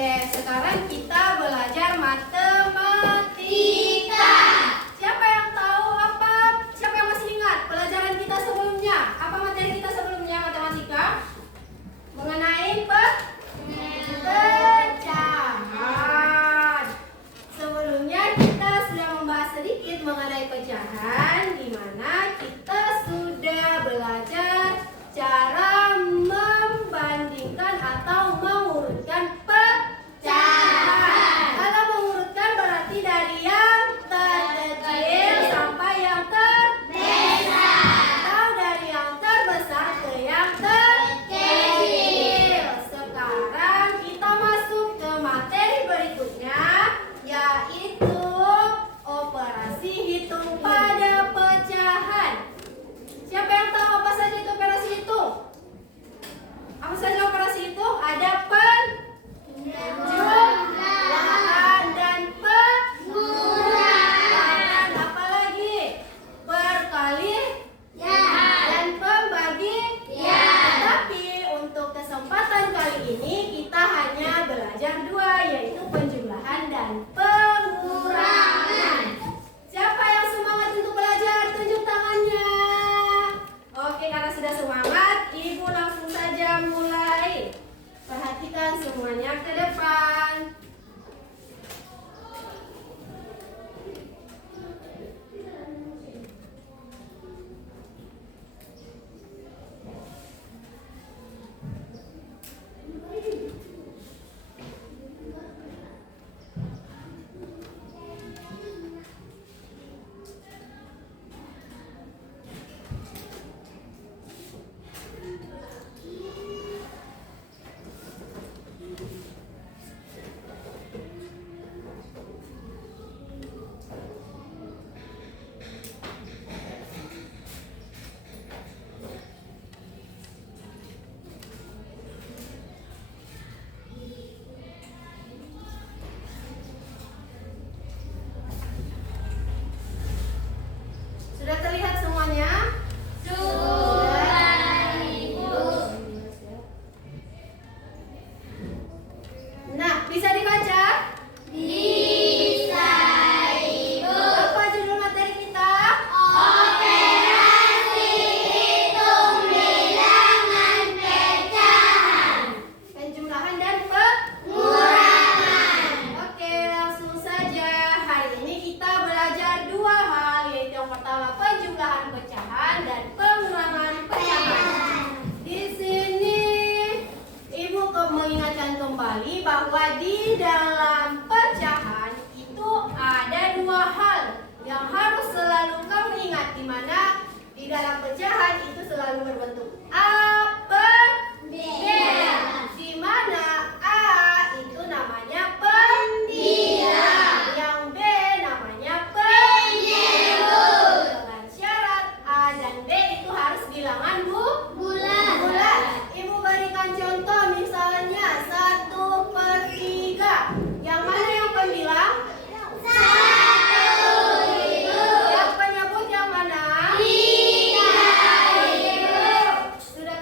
Oke, sekarang kita belajar matematika. Siapa yang tahu apa? Siapa yang masih ingat pelajaran kita sebelumnya? Apa materi kita sebelumnya matematika? Mengenai pecahan. Sebelumnya kita sudah membahas sedikit mengenai pecahan, di mana kita sudah belajar cara membandingkan atau mengurutkan pecahan. Kalau mengurutkan berarti dari yang terkecil sampai yang terbesar, atau dari yang terbesar ke yang terkecil. Sekarang kita masuk ke materi berikutnya, yaitu operasi hitung pada pecahan. Siapa yang tahu apa saja itu operasi hitung? Apa saja operasi hitung? Ada penjumlahan dan pengurangan. Apa lagi? Perkalian dan pembagian. Tapi untuk kesempatan kali ini kita hanya belajar dua, yaitu penjumlahan dan pengurangan. Siapa yang semangat untuk belajar? Tunjuk tangannya. Oke, karena sudah semangat, Ibu langsung saja mulai. Perhatikan semuanya ke depan. Sudah terlihat semuanya? Sudah, Ibu. Nah, bisa dibaca? Bisa, Ibu. Apa judul materi kita? Operasi hitung bilangan pecahan, penjumlahan dan pengurangan. Oke, langsung saja. Hari ini kita belajar dua hal, yaitu yang pertama penjumlahan pecahan dan pengurangan pecahan. Di sini Ibu mengingatkan kembali bahwa di dalam pecahan itu ada dua hal yang harus selalu kamu ingat, di mana di dalam pecahan itu selalu berbentuk A, B, B. Di mana A itu namanya pendiam, yang B namanya penyebut. Dengan syarat A dan B itu harus bilangan bulat. Ibu berikan contoh, misalnya 1/3. Yang mana yang pembilang? 1, Ibu. Yang penyebut yang mana? 3, Ibu. Sudah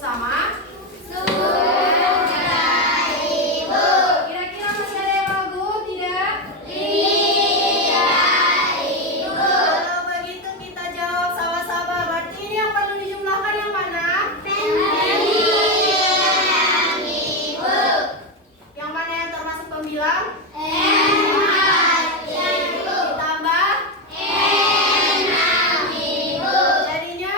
sama? Kira-kira masih ada yang ragu? Tidak? Kalau begitu kita jawab sama-sama. Berarti ini yang perlu dijumlahkan yang mana? Yang mana yang termasuk pembilang? Ditambah? Jadinya?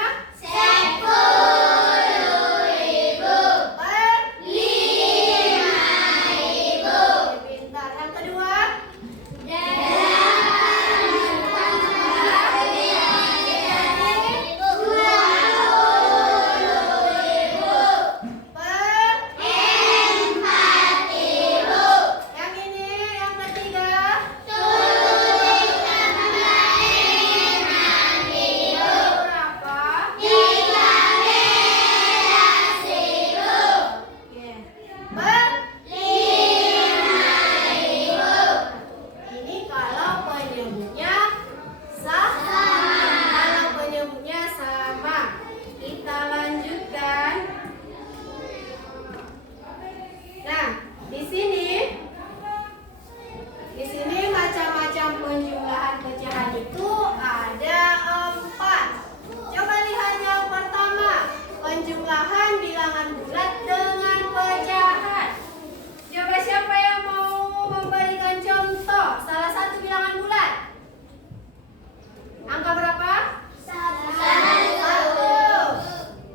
Pintar. Yang kedua? Yang ini, yang ketiga? Berapa? Ini kalau penyebutnya sama. Kalau penyebutnya sama, kita lanjutkan. Nah, di sini macam-macam penjumlahan pecahan itu ada 4. Coba lihat yang pertama, penjumlahan bilangan bulat dengan pecahan. Coba siapa yang mau memberikan contoh salah satu bilangan bulat? Angka berapa? 1.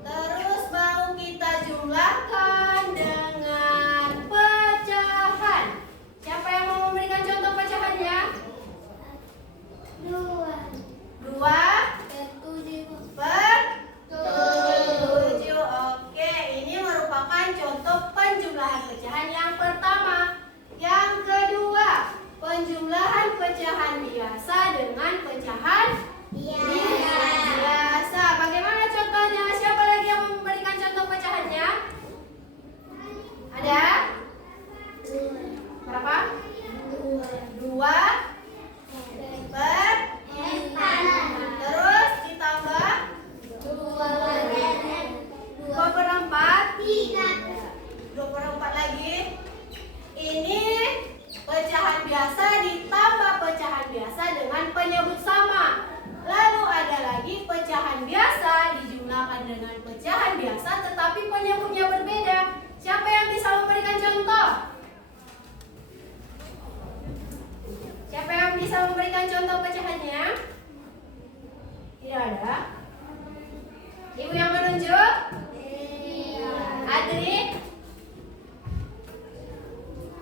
Terus mau kita jumlahkan dengan pecahan. Siapa yang mau memberikan contoh pecahannya? 2 per 7. Oke, ini merupakan contoh penjumlahan pecahan yang pertama. Yang kedua, penjumlahan pecahan biasa dengan pecahan biasa. Bagaimana contohnya? Siapa lagi yang memberikan contoh pecahannya? Ada? Berapa? 2 per 4. Terus ditambah 2 per 4. 2 per 4 lagi. Ini pecahan biasa ditambah pecahan biasa dengan penyebut sama. Lalu ada lagi pecahan biasa dijumlahkan dengan pecahan biasa tetapi penyebutnya berbeda. Siapa yang bisa memberikan contoh? Siapa yang bisa memberikan contoh pecahannya? Tidak ada. Ibu yang menunjuk? Adri?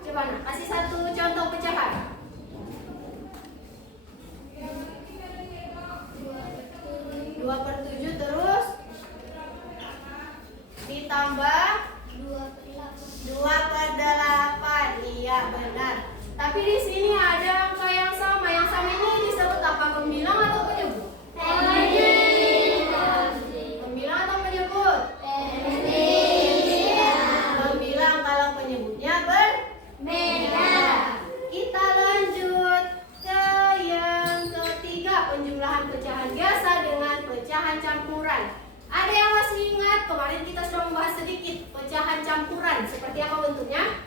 Coba kasih satu contoh pecahan. 2 per 7 terus ditambah 2 per 8. Iya benar. Tapi di sini ada angka yang sama. Yang sama ini disebut apa? Pembilang atau penyebut? Pembilang atau penyebut? Pembilang. Kalau penyebutnya berbeda. Kita lanjut ke yang ketiga, penjumlahan pecahan biasa dengan pecahan campuran. Ada yang masih ingat? Kemarin kita sudah membahas sedikit pecahan campuran. Seperti apa bentuknya?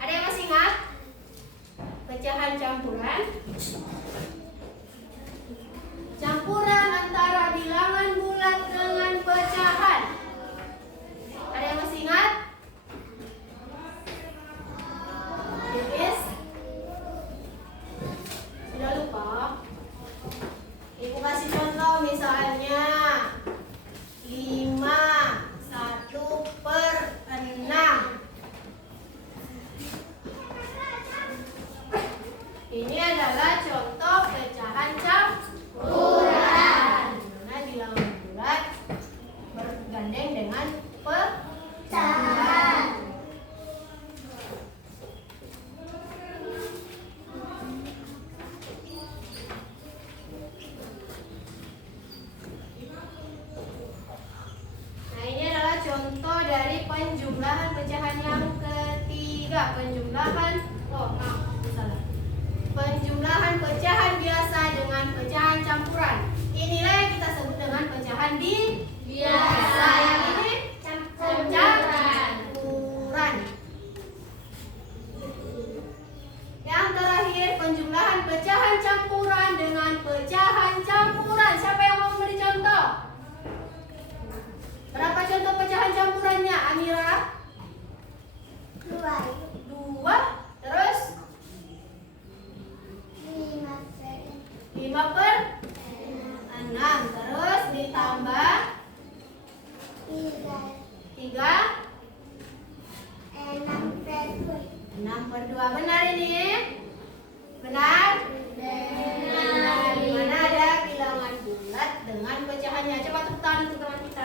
Ada yang masih ingat? Pecahan campuran. Campuran antara bilangan bulat dengan pecahan. Ada yang masih ingat? Yes. Sudah lupa? Ibu kasih contoh misalnya 5 1 per 6. Ini adalah contoh pecahan campuran. Dimana bilangan bulat bergandeng dengan pecahan. Nah, ini adalah contoh dari penjumlahan pecahan yang ketiga. Penjumlahan pecahan biasa dengan pecahan campuran. Inilah yang kita sebut dengan pecahan biasa. Yang Yang kedua benar ini? Benar? Benar. Di mana ada bilangan bulat dengan pecahannya? Coba tepuk tangan untuk teman kita.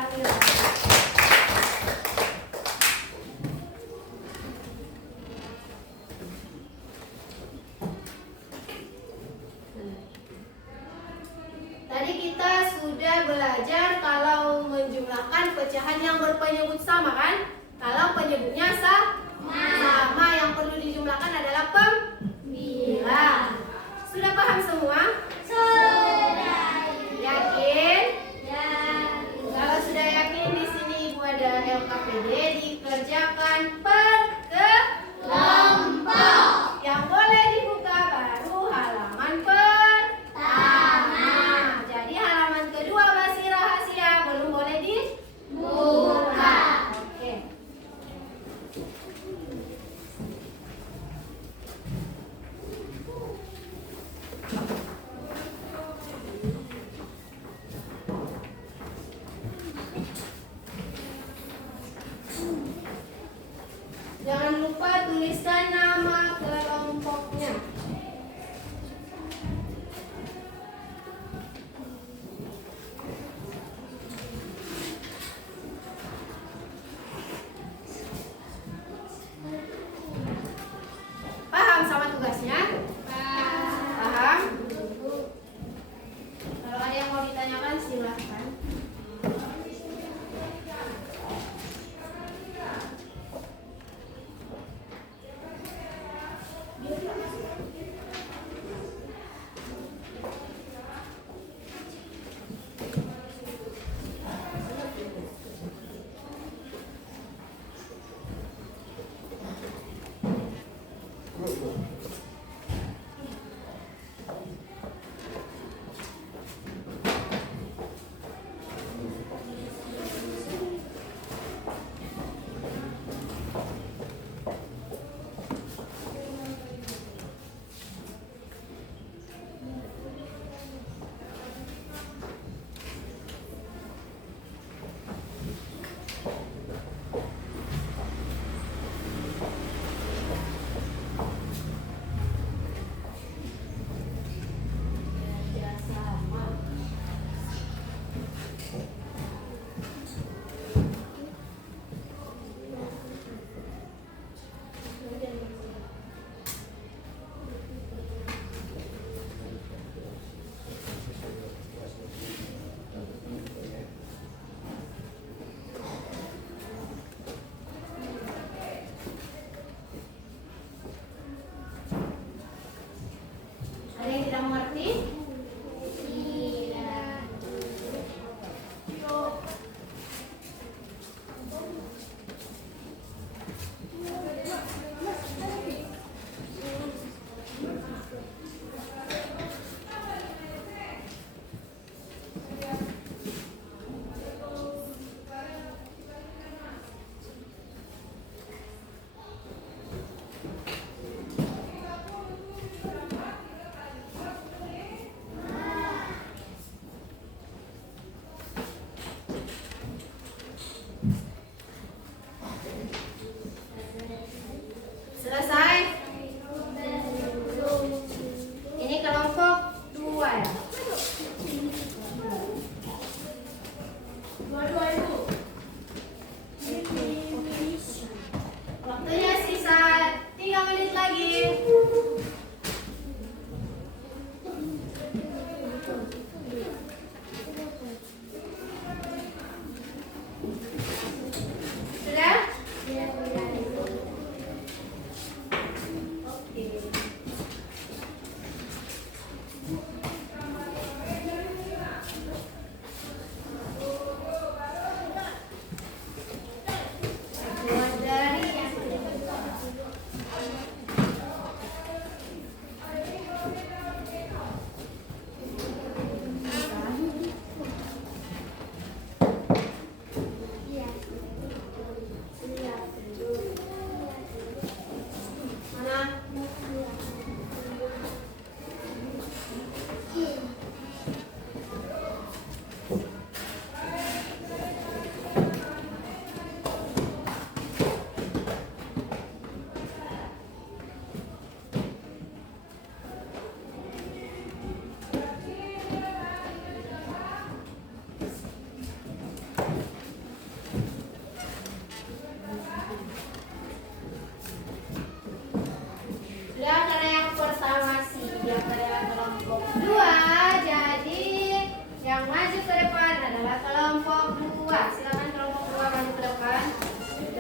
Tadi kita sudah belajar kalau menjumlahkan pecahan yang berpenyebut sama kan? Kalau penyebutnya sama, yang perlu dijumlahkan adalah pembilang. Sudah paham semua? Sudah. Yakin? Ya. Kalau sudah yakin, di sini Ibu ada LKPD, dikerjakan per kelompok. Yang boleh dibuka baru halaman pertama. Jadi halaman kedua masih rahasia, belum boleh dibuka. Oke. Jangan lupa tuliskan nama kelompoknya. Paham sama tugasnya? Paham? Kalau ada yang mau ditanyakan silahkan.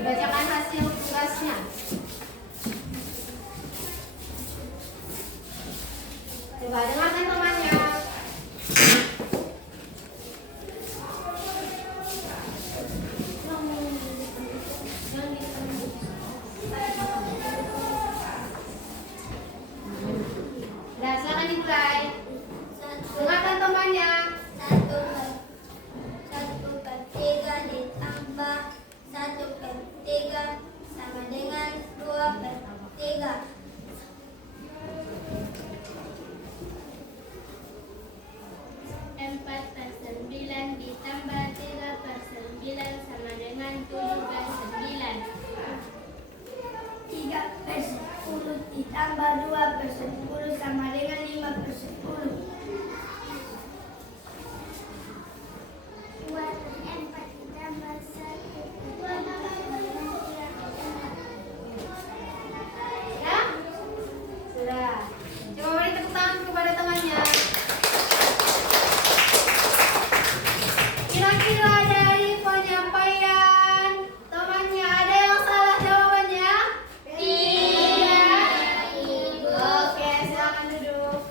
Dibacakan hasil tugasnya. Coba dengarkan temannya. Nah, silakan dimulai. Dengarkan temannya. 1/3 ditambah 1/3 sama dengan 2/3. 4/9 ditambah 3/9 sama dengan 7/9. 3/10 ditambah 2/10 sama dengan 5/10. 2/4 ditambah 1 Ya? Sudah. Coba beri tepuk tangan kepada temannya. Kira-kira dari penyampaian temannya ada yang salah jawabannya? Tidak. Oke, silakan duduk.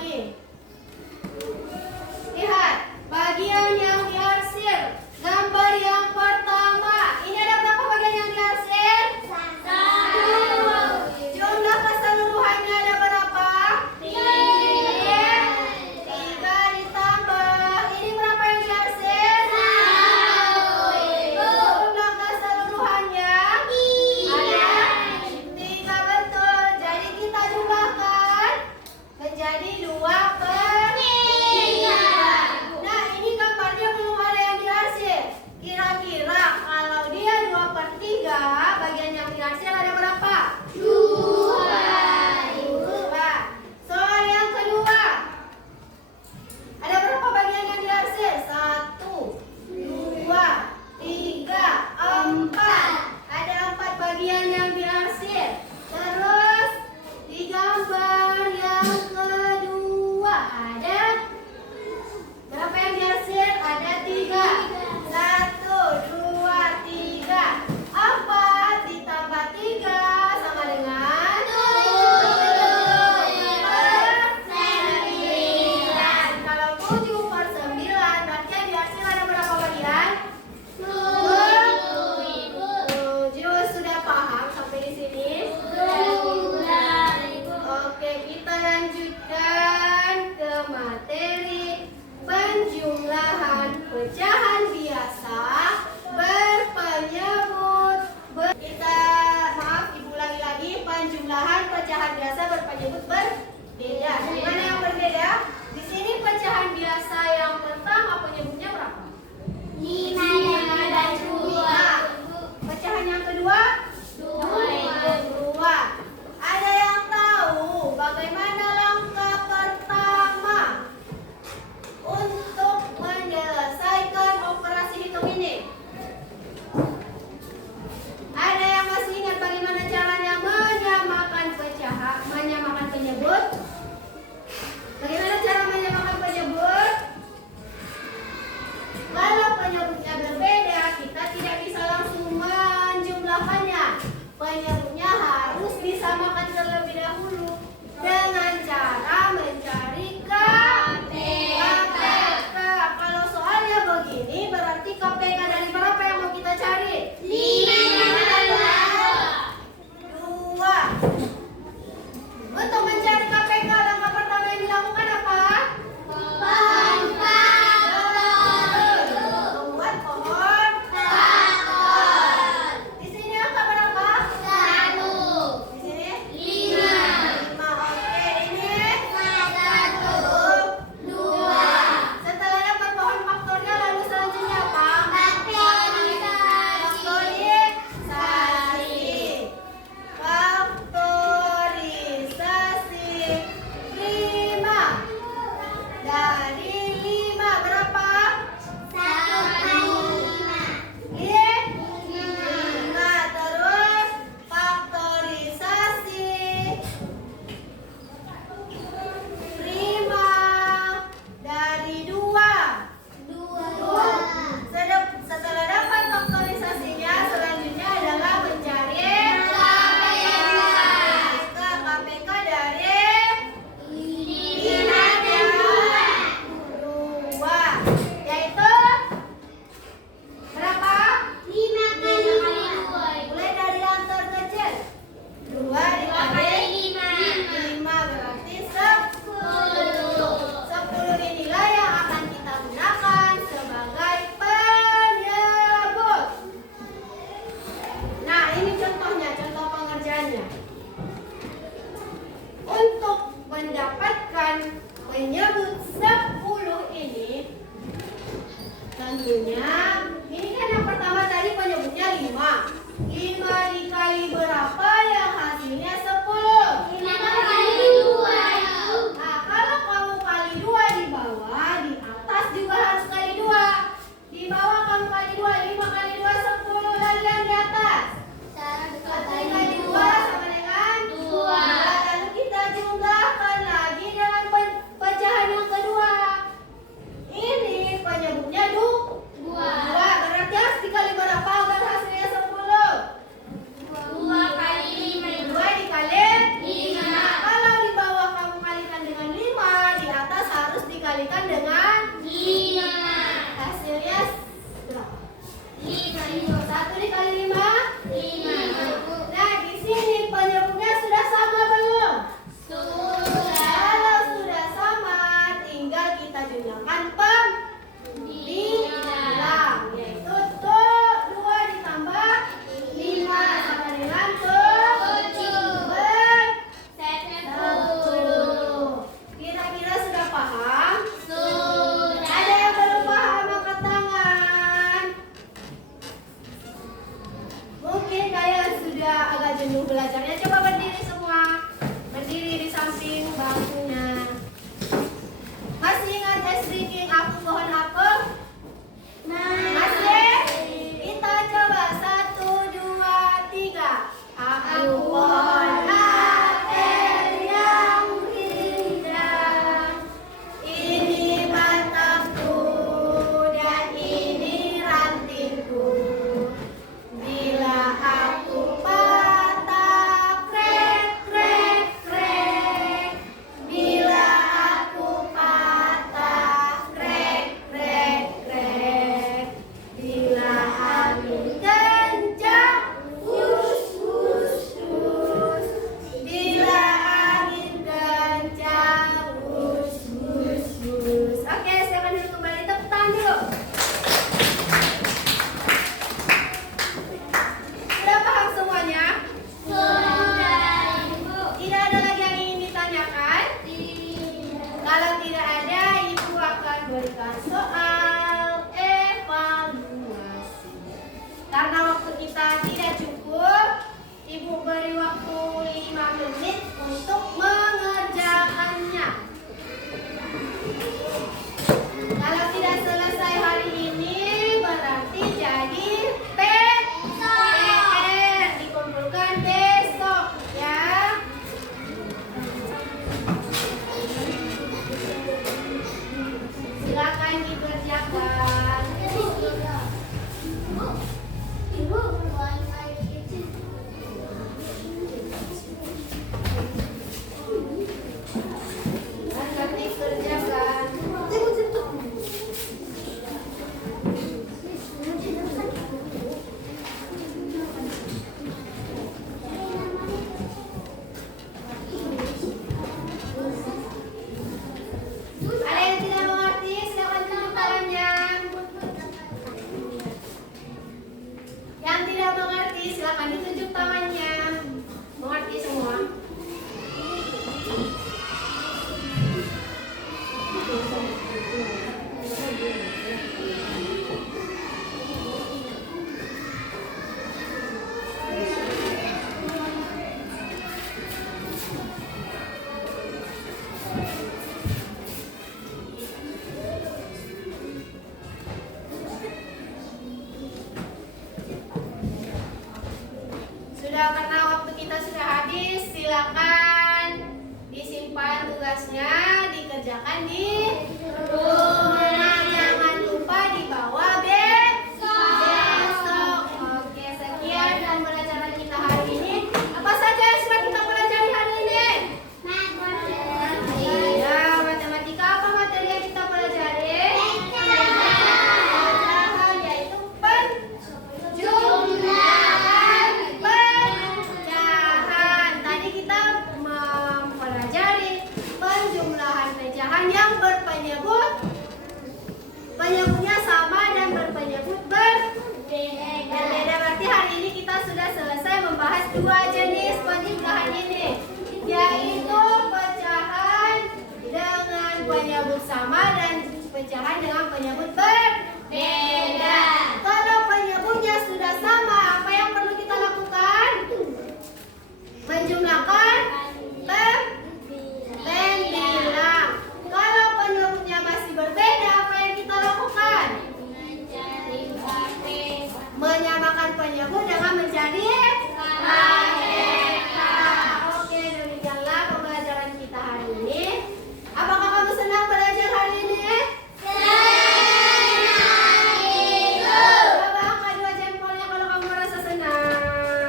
Oke. Lihat, bagian yang diarsir. Gambar yang pertama. Ini ada berapa bagian yang diarsir? 1. Jumlah keseluruhannya ada berapa? 3. 3 ditambah. Ini berapa yang diarsir? 1. Jumlah keseluruhannya ada 3, betul. Jadi kita jumlahkan menjadi 2/3. Nah, ini gambarnya belum ada yang diarsir. Kira-kira kalau dia 2/3, bagian yang diarsir ada berapa? 2. Soal yang kedua. Ada berapa bagian yang diarsir? 1, 2, 3, 4. Ada 4 bagian yang diarsir. Terus di gambar yang kedua ada berapa yang diarsir? Ada 3. 1, 2, 3, 4 ditambah 3 sama dengan 7/9. Kalau 7/9 berarti yang diarsir ada berapa bagian? 7. Sudah paham sampai di sini? Oke, kita lanjutkan ke materi penjumlahan pecahan biasa berpenyebut. Kita ibu ulangi lagi, penjumlahan pecahan biasa berpenyebut berbeda. Di mana yang berbeda? Di sini pecahan biasa yang pertama penyebutnya berapa? 5 dan 2. Pecahan yang kedua? 2. Ada yang tahu bagaimana langkah pertama untuk menyelesaikan operasi hitung ini? Ada yang masih ingat bagaimana caranya menyamakan pecahan, menyamakan penyebut? kita jumlahkan pembilang, yaitu 2 ditambah 5 sama dengan 10. Kira-kira sudah paham? Ada yang belum paham angkat tangan. Mungkin kalian sudah agak jenuh belajarnya. Coba berdiri semua. Berdiri di samping bangkunya. Masih ingat SD King aku pohon apel? Masih? Kita coba 1, 2, 3. Aku pohon apel yang indah. Ini batangku dan ini rantingku. Bila aku patah, krek, krek, krek. Bila aku patah, krek, krek, krek. Bila angin kencang, wus, wus, wus. Bila angin kencang, wus, wus, wus. Oke, silakan duduk kembali. Tepuk tangan dulu. Sudah paham semuanya? Tidak ada lagi yang ingin ditanyakan? Kalau tidak ada, Ibu akan berikan soal evaluasi. Karena waktu kita tidak cukup, Ibu beri waktu 5 menit untuk mengerjakannya. Kalau tidak selesai hari ini, berarti jadi PR. Dikumpulkan besok ya. Silakan dikerjakan. Silakan dikerjakan. Ada yang tidak mengerti, silakan tunjuk tangannya. Yang tidak mengerti, silakan ditunjuk tangannya. Mengerti semua? Sudah, karena waktu kita sudah habis, silakan disimpan tugasnya, dikerjakan di rumah. Jangan lupa dibawa besok. Oke, sekian pembelajaran kita hari ini. Apa saja yang sudah kita pelajari hari ini? Ya, matematika. Apa materi yang kita pelajari? Pecahan, yaitu penjumlahan pecahan. Tadi kita mempelajari penjumlahan pecahan yang berpenyebut, penyebutnya sama dan berpenyebut berbeda. Berarti hari ini kita sudah selesai membahas 2 jenis penjumlahan ini, yaitu pecahan dengan penyebut sama dan pecahan dengan penyebut berbeda. Kalau penyebutnya sudah sama, apa yang perlu kita lakukan? Menjumlahkan pembilang. Kalau penyebutnya masih berbeda, apa yang kita lakukan? Menyamakan penyebut dengan menjadi aneka. Oke, demikianlah pembelajaran kita hari ini. Apakah kamu senang belajar hari ini? Coba angkat 2 jempolnya kalau kamu merasa senang.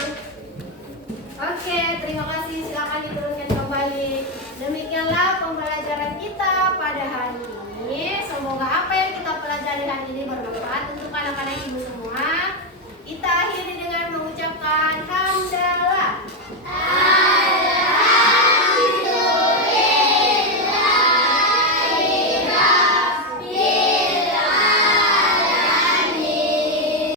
Oke, terima kasih. Silakan diturunkan kembali. Demikianlah pembelajaran kita pada hari ini. Semoga apa yang kita pelajari hari ini bermanfaat untuk anak-anak ibu semua.